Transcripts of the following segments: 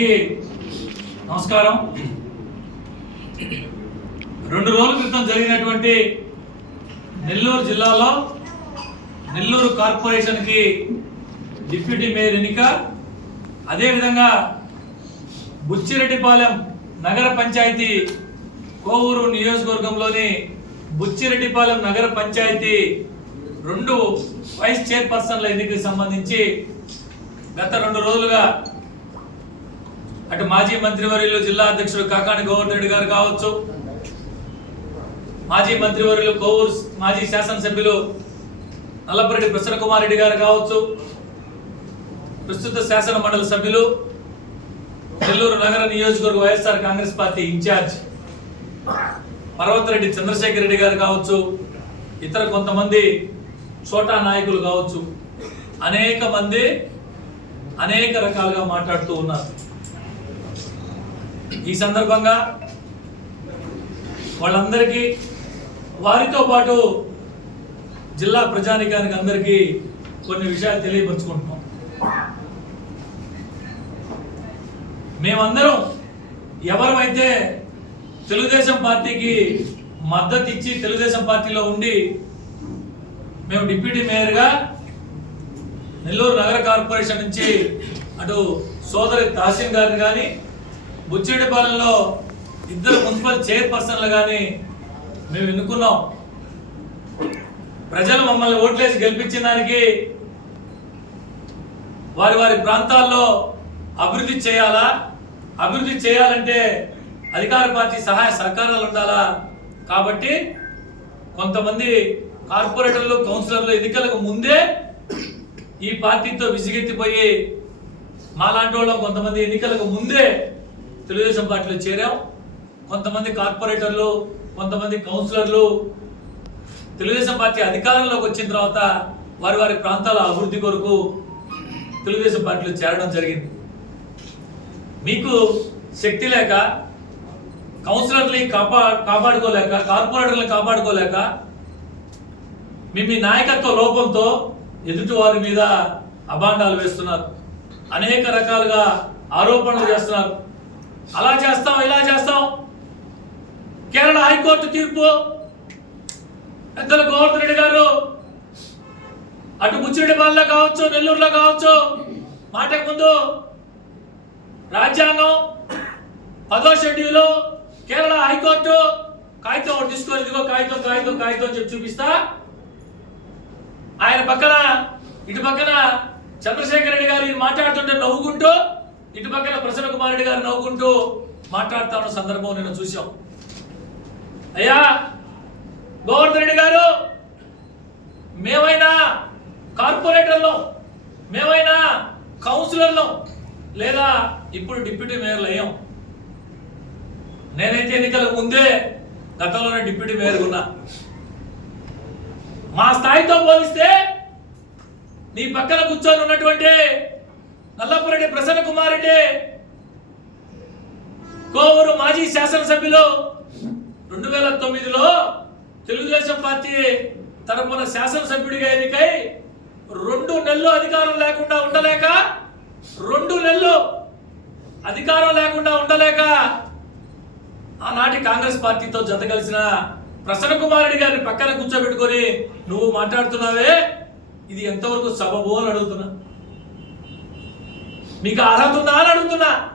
అందరికీ నమస్కారం. రెండు రోజుల క్రితం జరిగినటువంటి నెల్లూరు జిల్లాలో నెల్లూరు కార్పొరేషన్కి డిప్యూటీ మేయర్ ఎన్నిక అదేవిధంగా బుచ్చిరెడ్డిపాలెం నగర పంచాయతీ కోవూరు నియోజకవర్గంలోని బుచ్చిరెడ్డిపాలెం నగర పంచాయతీ రెండు వైస్ చైర్పర్సన్ల ఎన్నికకి సంబంధించి గత రెండు రోజులుగా అటు మాజీ మంత్రివర్యులు జిల్లా అధ్యక్షుడు కాకాని గోవర్ధన్ రెడ్డి గారు కావచ్చు. మాజీ మంత్రివర్యులు కోవూరు మాజీ శాసనసభ్యులు నల్లపరెడ్డి ప్రసన్న కుమార్ రెడ్డి గారు కావచ్చు. ప్రస్తుత శాసన మండలి సభ్యులు నెల్లూరు నగర నియోజకవర్గ YSR Congress party incharge Parvathareddy Chandrasekhar Reddy గారు కావచ్చు. ఇతర కొంతమంది చోటా నాయకులు కావచ్చు. అనేక మంది అనేక రకాలుగా మాట్లాడుతూ ఉన్నారు. ఈ సందర్భంగా వాళ్ళందరికీ వారితో పాటు జిల్లా ప్రజానికానికి అందరికీ కొన్ని విషయాలు తెలియపరుచుకుంటున్నాం. మేమందరం ఎవరమైతే తెలుగుదేశం పార్టీకి మద్దతు ఇచ్చి తెలుగుదేశం పార్టీలో ఉండి మేము డిప్యూటీ మేయర్గా నెల్లూరు నగర కార్పొరేషన్ నుంచి అటు సోదరి తహసీల్ గారిని కానీ బుచ్చిరెడ్డిపాలెంలో ఇద్దరు మున్సిపల్ చైర్పర్సన్లు కానీ మేము ఎన్నుకున్నాం. ప్రజలు మమ్మల్ని ఓట్లేసి గెలిపించిన దానికి వారి వారి ప్రాంతాల్లో అభివృద్ధి చేయాలా? అభివృద్ధి చేయాలంటే అధికార పార్టీ సహాయ సహకారాలు ఉండాలా? కాబట్టి కొంతమంది కార్పొరేటర్లు కౌన్సిలర్లు ఎన్నికలకు ముందే ఈ పార్టీతో విసిగెత్తిపోయి మాలాంటి వాళ్ళం కొంతమంది ఎన్నికలకు ముందే తెలుగుదేశం పార్టీలో చేరాం. కొంతమంది కార్పొరేటర్లు కొంతమంది కౌన్సిలర్లు తెలుగుదేశం పార్టీ అధికారంలోకి వచ్చిన తర్వాత వారి వారి ప్రాంతాల అభివృద్ధి కొరకు తెలుగుదేశం పార్టీలో చేరడం జరిగింది. మీకు శక్తి లేక కౌన్సిలర్ని కాపా కాపాడుకోలేక కార్పొరేటర్ని కాపాడుకోలేక మీ మీ నాయకత్వ లోపంతో ఎదుటి వారి మీద అభాండాలు వేస్తున్నారు. అనేక రకాలుగా ఆరోపణలు చేస్తున్నారు. అలా చేస్తాం ఇలా చేస్తాం. కేరళ హైకోర్టు తీర్పు. పెద్దలు గోవర్ధన్ రెడ్డి గారు అటు బుచ్చిరెడ్డిపాలెంలో కావచ్చు నెల్లూరులో కావచ్చు మాటకు ముందు రాజ్యాంగం పదో షెడ్యూల్ కేరళ హైకోర్టు కాగితం ఒకటి తీసుకొని ఇదిగో కాగితం కాగితం కాగితం చెప్పి చూపిస్తా. ఆయన పక్కన ఇటు పక్కన చంద్రశేఖర్ రెడ్డి గారు మాట్లాడుతుంటే నవ్వుకుంటూ ఇటు పక్కన ప్రసన్న కుమారుడు గారు నవ్వుకుంటూ మాట్లాడుతా ఉన్న సందర్భం నేను చూసాం అయ్యా గోవర్ధన్ రెడ్డి గారు మేమైనా కార్పొరేటర్లో మేమైనా కౌన్సిలర్లో లేదా ఇప్పుడు డిప్యూటీ మేయర్లు అయ్యాం. నేనైతే ఎన్నికలకు ముందే గతంలోనే డిప్యూటీ మేయర్ ఉన్నా. మా స్థాయితో పోలిస్తే నీ పక్కన కూర్చొని ఉన్నటువంటి నల్లపురెడ్డి ప్రసన్న కుమార్ రెడ్డి కోవూరు మాజీ శాసనసభ్యులు. రెండు వేల తొమ్మిదిలో తెలుగుదేశం పార్టీ తరపున శాసనసభ్యుడిగా ఎన్నికై రెండు నెలలు అధికారం లేకుండా ఉండలేక రెండు నెలలు అధికారం లేకుండా ఉండలేక ఆనాటి కాంగ్రెస్ పార్టీతో జత కలిసిన ప్రసన్న కుమారుడి గారిని పక్కన కూర్చోబెట్టుకొని నువ్వు మాట్లాడుతున్నావే? ఇది ఎంతవరకు సబబు అని అడుగుతున్నా. మీకు అర్హత ఉందా అని అడుగుతున్నా.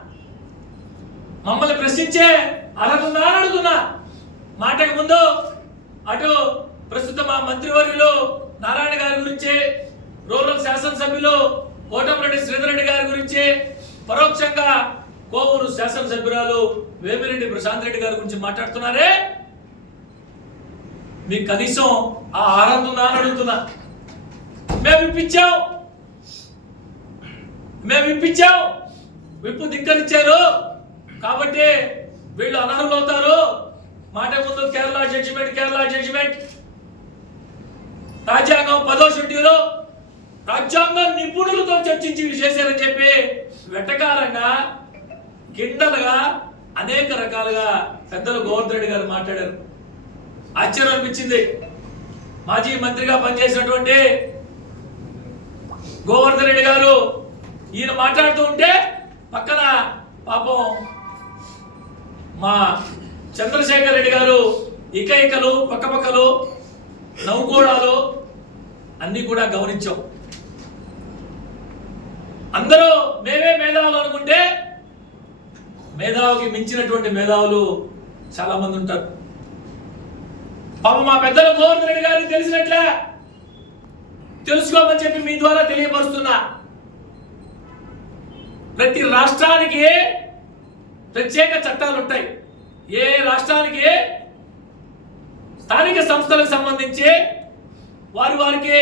మమ్మల్ని ప్రశ్నించే అర్హత ఉందా అని అడుగుతున్నా. మాటకు ముందు అటు ప్రస్తుత మా మంత్రివర్యులు నారాయణ గారి గురించి రూరల్ శాసనసభ్యులు కోటంరెడ్డి శ్రీధర్ రెడ్డి గారి గురించి పరోక్షంగా కోవూరు శాసనసభ్యురాలు వేమిరెడ్డి ప్రశాంత్ రెడ్డి గారి గురించి మాట్లాడుతున్నారే? మీకు కనీసం ఆ ఆరాధన అని అడుగుతున్నా. మేము ఇప్పించాం. మేము ఇప్పించాం విప్పు ధిక్కరించారు కాబట్టి వీళ్ళు అనర్హులు అవుతారు. మాట ముందు కేరళ జడ్జిమెంట్ కేరళ జడ్జిమెంట్ రాజ్యాంగం పదో షెడ్యూల్. రాజ్యాంగ నిపుణులతో చర్చించి చేశారని చెప్పి వెటకారంగా కిండలుగా అనేక రకాలుగా పెద్దలు గోవర్ధన్ రెడ్డి గారు మాట్లాడారు. ఆశ్చర్యం అనిపించింది. మాజీ మంత్రిగా పనిచేసినటువంటి గోవర్ధన్ రెడ్డి గారు ఈయన మాట్లాడుతూ ఉంటే పక్కన పాపం మా చంద్రశేఖర్ రెడ్డి గారు ఇక ఇకలు పక్కపక్కలు నవ్వుకోడాలు అన్నీ కూడా గమనించాం. అందరూ మేమే మేధావులు అనుకుంటే మేధావుకి మించినటువంటి మేధావులు చాలా మంది ఉంటారు. పాప మా పెద్దలు మోహన్ రెడ్డి గారికి తెలిసినట్లే తెలుసుకోమని చెప్పి మీ ద్వారా తెలియపరుస్తున్నా. ప్రతి రాష్ట్రానికి ప్రత్యేక చట్టాలు ఉంటాయి. ఏ రాష్ట్రానికి? స్థానిక సంస్థలకు సంబంధించి వారి వారికి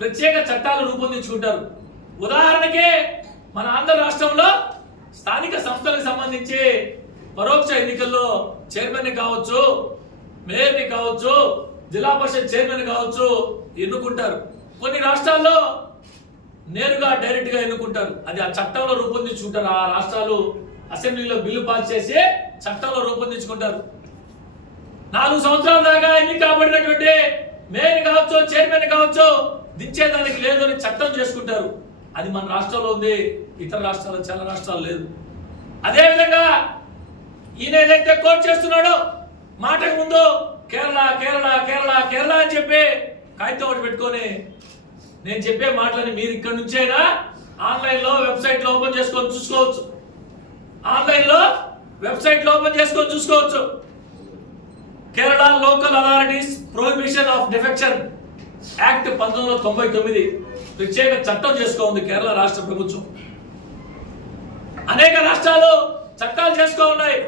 ప్రత్యేక చట్టాలు రూపొందించుకుంటారు. ఉదాహరణకి మన ఆంధ్ర రాష్ట్రంలో స్థానిక సంస్థలకు సంబంధించి పరోక్ష ఎన్నికల్లో చైర్మన్ కావచ్చు మేయర్ని కావచ్చు జిల్లా పరిషత్ చైర్మన్ కావచ్చు ఎన్నుకుంటారు. కొన్ని రాష్ట్రాల్లో నేరుగా డైరెక్ట్గా ఎన్నుకుంటారు. అది ఆ చట్టంలో రూపొందించుకుంటారు. ఆ రాష్ట్రాలు అసెంబ్లీలో బిల్లు పాస్ చేసి చట్టంలో రూపొందించుకుంటారు. నాలుగు సంవత్సరాల దాకా ఎన్నిక కాబడినటువంటి మేయర్ కావచ్చు చైర్మన్ కావచ్చు దించేదానికి లేదు అని చట్టం చేసుకుంటారు. అది మన రాష్ట్రంలో ఉంది ఇతర రాష్ట్రాల్లో చాలా రాష్ట్రాలు లేదు. అదేవిధంగా ఈయన ఏదైతే కోర్టు చేస్తున్నాడో మాటకు ముందు కేరళ కేరళ కేరళ కేరళ అని చెప్పి కాగితం ఒకటి పెట్టుకొని నేను చెప్పే మాటలని మీరు ఇక్కడ నుంచైనా ఆన్లైన్లో వెబ్సైట్లో ఓపెన్ చేసుకొని చూసుకోవచ్చు. ఆన్లైన్లో వెబ్సైట్లో ఓపెన్ చేసుకొని చూసుకోవచ్చు. Kerala local authorities prohibition of defection act పంతొమ్మిది వందల తొంభై తొమ్మిది ప్రత్యేక చట్టం చేసుకోంది కేరళ రాష్ట్ర ప్రభుత్వం. అనేక రాష్ట్రాలు చట్టాలు చేసుకో ఉన్నాయి.